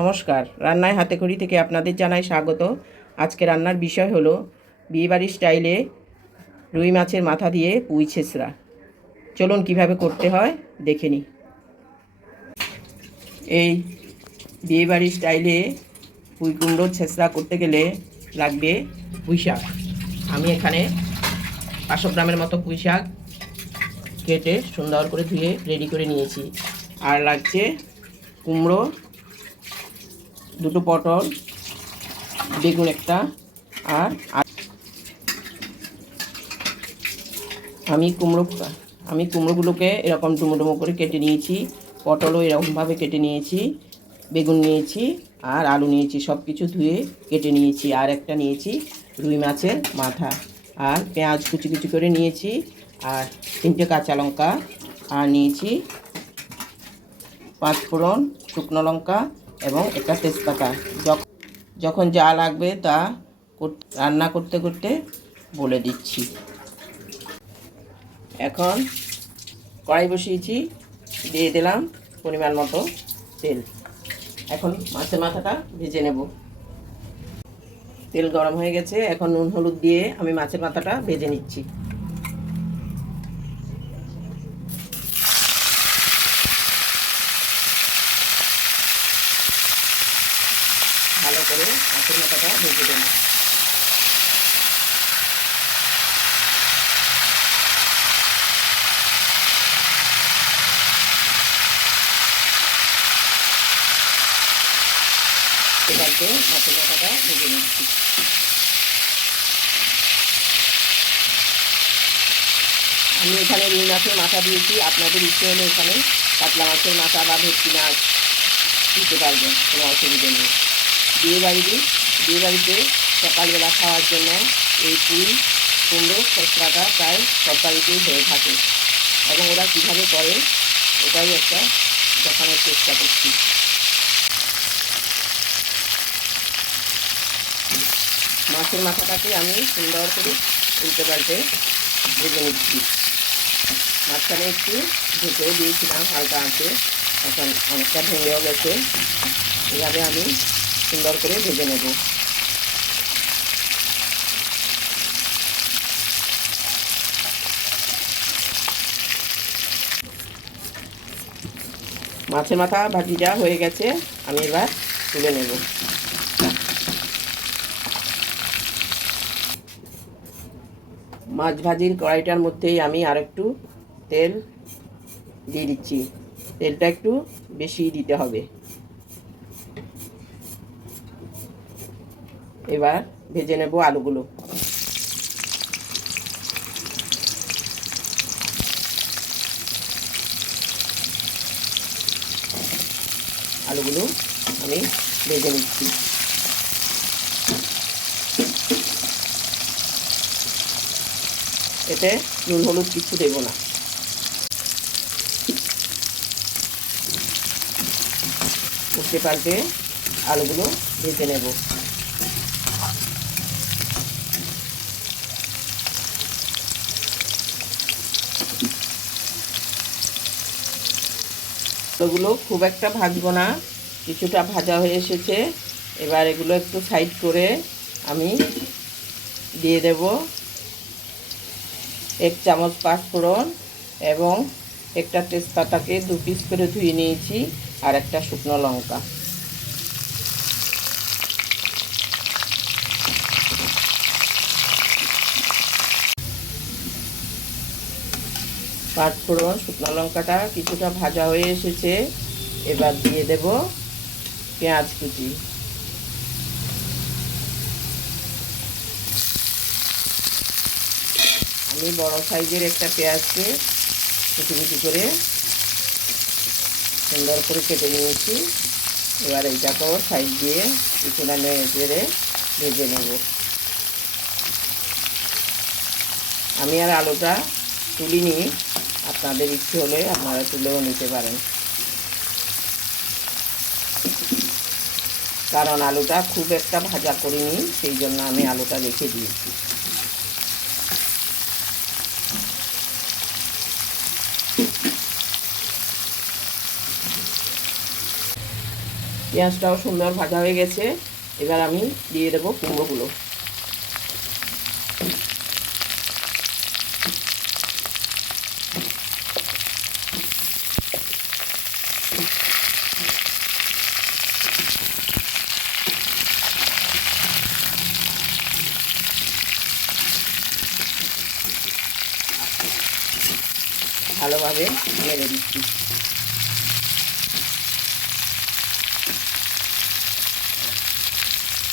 নমস্কার, রান্নায় হাতেখড়ি থেকে আপনাদের জানাই স্বাগত। আজকে রান্নার বিষয় হলো বিয়েবাড়ির স্টাইলে রুই মাছের মাথা দিয়ে পুই ছেঁচড়া। চলুন কিভাবে করতে হয় দেখে নিই। এই বিয়েবাড়ির স্টাইলে পুই কুমড়ো ছেঁচড়া করতে গেলে লাগবে পুঁই শাক। আমি এখানে 500 গ্রামের মতো পুঁই শাক কেটে সুন্দর করে ধুয়ে রেডি করে নিয়েছি। আর লাগছে কুমড়ো, দুটো পটল, বেগুন একটা, আর আমি কুমড়োগুলোকে এরকম ডুমো ডুমো করে কেটে নিয়েছি, পটলও এরকমভাবে কেটে নিয়েছি, বেগুন নিয়েছি আর আলু নিয়েছি, সব কিছু ধুয়ে কেটে নিয়েছি। আর একটা নিয়েছি রুই মাছের মাথা, আর পেঁয়াজ কুচি কুচি করে নিয়েছি, আর 3টে কাঁচা লঙ্কা, আর নিয়েছি 5 ফোড়ন, শুকনো লঙ্কা এবং একটা তেজপাতা। যখন যা লাগবে তা রান্না করতে করতে বলে দিচ্ছি। এখন কড়াই বসিয়েছি, দিয়ে দিলাম পরিমাণ মতো তেল। এখন মাছের মাথাটা ভেজে নেব। তেল গরম হয়ে গেছে, এখন নুন হলুদ দিয়ে আমি মাছের মাথাটা ভেজে নিচ্ছি। ভালো করে মাছের মাথাটা ভেজে দেব। এটাকে মাছের মাথাটা ভেজে নিচ্ছি। আমি এখানে রুই মাছের মাথা দিয়েছি, আপনাদের ইচ্ছে হলে এখানে কাতলা মাছের মাথা বা ভেটকি মাছ দিতে পারবেন, কোনো অসুবিধা নেই। বিয়েবাড়িতে সকালবেলা খাওয়ার জন্য এই পুই কুমড়ো ছেঁচড়াটা প্রায় সব বাড়িতেই হয়ে থাকে, এবং ওরা কীভাবে করে ওটাই একটা দেখানোর চেষ্টা করছি। মাছের মাথাটাকে আমি সুন্দর করে উল্টে পাল্টে ভেজে নিচ্ছি। মাঝখানে একটু ঢেকে দিয়েছিলাম হালকা আঁচে, এখন অনেকটা ভেঙেও গেছে। এভাবে আমি সুন্দর করে ভেজে নেব। মাছের মাথা ভাজিটা হয়ে গেছে, আমি এবার তুলে নেব। মাছ ভাজির কড়াইটার মধ্যেই আমি আর একটু তেল দিয়ে দিচ্ছি। তেলটা একটু বেশি দিতে হবে। এবার ভেজে নেব আলুগুলো। আলুগুলো আমি ভেজে নিচ্ছি। এতে নুন হলুদ কিছু দেব না। উল্টে পাল্টে আলুগুলো ভেজে নেব। আলুগুলো খুব একটা ভাজবো না, কিছুটা ভাজা হয়ে এসেছে। এবার এগুলো একটু সাইড করে আমি দিয়ে দেব 1 চামচ 5 ফোড়ন, এবং একটা তেজপাতাকে 2 পিস করে ধুয়ে নিয়েছি, আর একটা শুকনো লঙ্কা। পাঁচ ফোড়ন শুকনো লঙ্কাটা কিছুটা ভাজা হয়ে এসেছে। এবার দিয়ে দেব পেঁয়াজ কুচি। আমি বড় সাইজের একটা পেঁয়াজকে কুচি কুচি করে সুন্দর করে কেটে নিয়েছি। এবার এইটাকেও সাইড দিয়ে কিছুটা নেড়ে ভেজে নেব। আমি আর আলুটা তুলিনি, আপনাদের ইচ্ছে হলে আপনারা তুলেও নিতে পারেন, কারণ আলুটা খুব একটা ভাজা করিনি, সেই জন্য আমি আলুটা রেখে দিয়েছি। পেঁয়াজটাও সুন্দর ভাজা হয়ে গেছে। এবার আমি দিয়ে দেবো কুমড়োগুলো। ভালোভাবে নেড়ে দিচ্ছি।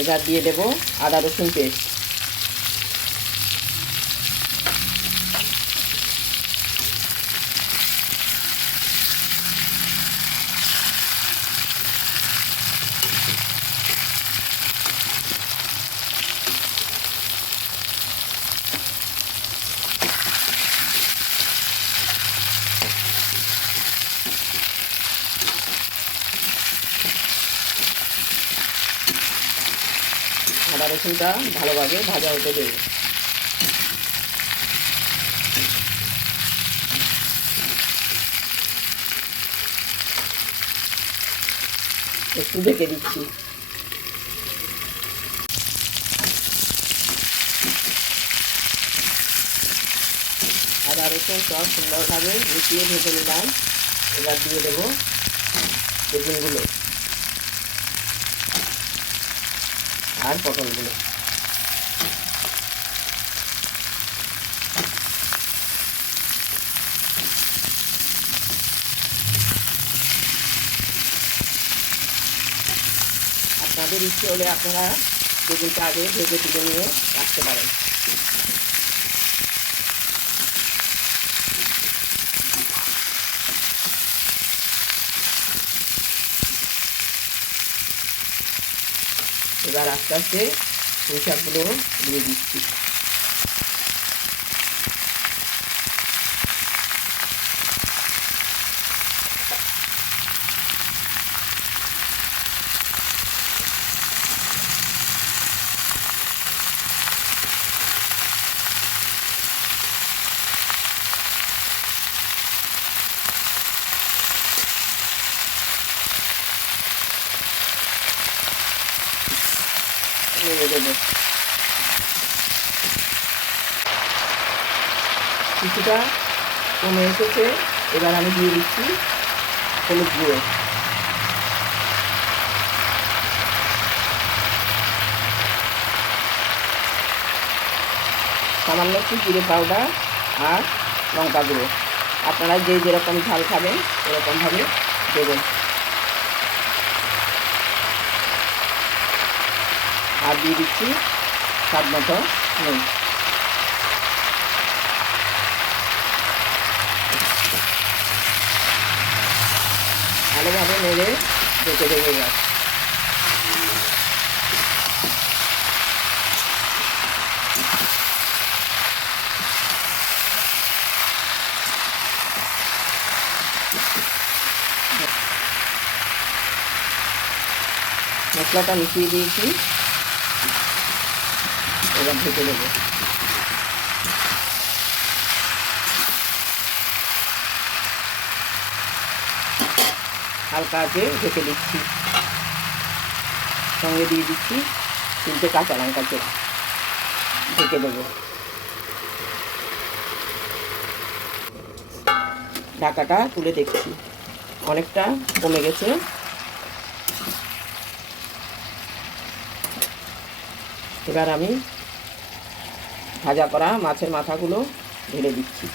এবার দিয়ে দেবো আদা রসুন পেস্ট। আদা রসুনটা ভালোভাবে ভাজা হতে দেব। একটু ঢেকে দিচ্ছি। আদা রসুন সব সুন্দরভাবে মিশিয়ে ভেজে নিলাম। এবার দিয়ে দেবো বেগুনগুলো আর পটলগুলো। আপনাদের ইচ্ছে হলে আপনারা বেগুনটা আগে ভেজে তুলে নিয়ে রাখতে পারেন। এবার আস্তে আস্তে পুঁই শাকগুলো দিয়ে দিচ্ছি। নেড়ে দেবো। কিছুটা কমে এসেছে। এবার আমি দিয়ে দিচ্ছি হলুদ গুঁড়ো। সামান্য একটু জিরে পাউডার আর লঙ্কা গুঁড়ো। আপনারা যে যেরকম ঝাল খাবেন এরকমভাবে দেবেন। আর দিয়ে দিচ্ছি স্বাদ মতো নুন। ভালোভাবে নেড়ে ঢেকে দেবো। এবার মশলাটা মিশিয়ে দিয়েছি। এবার ঢেকে দেবো। হালকা আঁচে ঢেকে দিচ্ছি। সঙ্গে দিয়ে দিচ্ছি 3টে কাঁচা লঙ্কা চেরা। ঢেকে দেবো। ঢাকাটা তুলে দেখছি, অনেকটা কমে গেছে। এবার আমি ভাজা করা মাছের মাথাগুলো ঢেলে দিচ্ছি।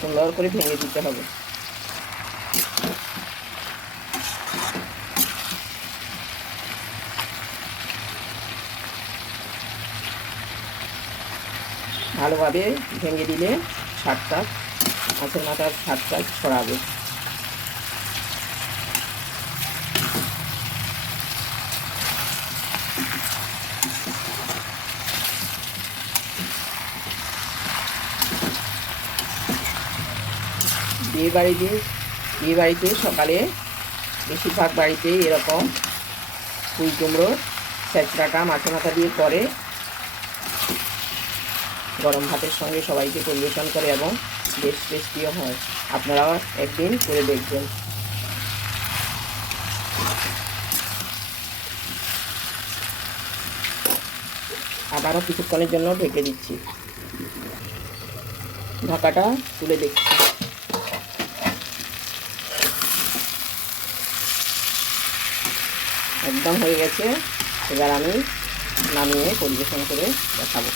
সুন্দর করে ভেঙে দিতে হবে। ভালোভাবে ভেঙে দিলে স্বাদটা, মাছের মাথার স্বাদটা ছড়াবে। বিয়ে বাড়িতে সকালে বেশিরভাগ বাড়িতেই এরকম পুঁই কুমড়োর ছেচড়াটা মাছে মাথা দিয়ে করে। গরম ভাতের সঙ্গে সবাইকে পরিবেশন করে এবং বেশ টেস্টিও হয়। আপনারাও একদিন করে দেখবেন। আবারও কিছুক্ষণের জন্য ঢেকে দিচ্ছি। ঢাকাটা তুলে দেখছি। একদম হয়ে গেছে। এবার আমি নামিয়ে পরিবেশন করে দেখাবো।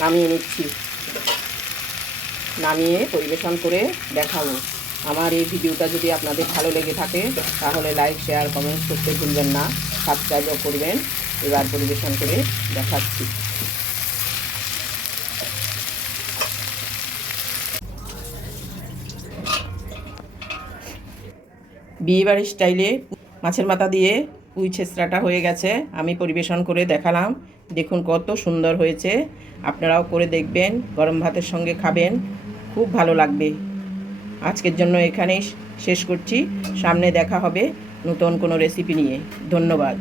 নামিয়ে নিচ্ছি, নামিয়ে পরিবেশন করে দেখাবো। আমার এই ভিডিওটা যদি আপনাদের ভালো লেগে থাকে তাহলে লাইক, শেয়ার, কমেন্টস করতে ভুলবেন না। সাবস্ক্রাইবও করবেন। এবার পরিবেশন করে দেখাচ্ছি। বিয়েবাড়ির স্টাইলে মাছের মাথা দিয়ে পুঁই ছেঁচড়াটা হয়ে গেছে। আমি পরিবেশন করে দেখালাম। দেখুন কত সুন্দর হয়েছে। আপনারাও করে দেখবেন, গরম ভাতের সঙ্গে খাবেন, খুব ভালো লাগবে। আজকের জন্য এখানেই শেষ করছি। সামনে দেখা হবে নতুন কোনো রেসিপি নিয়ে। ধন্যবাদ।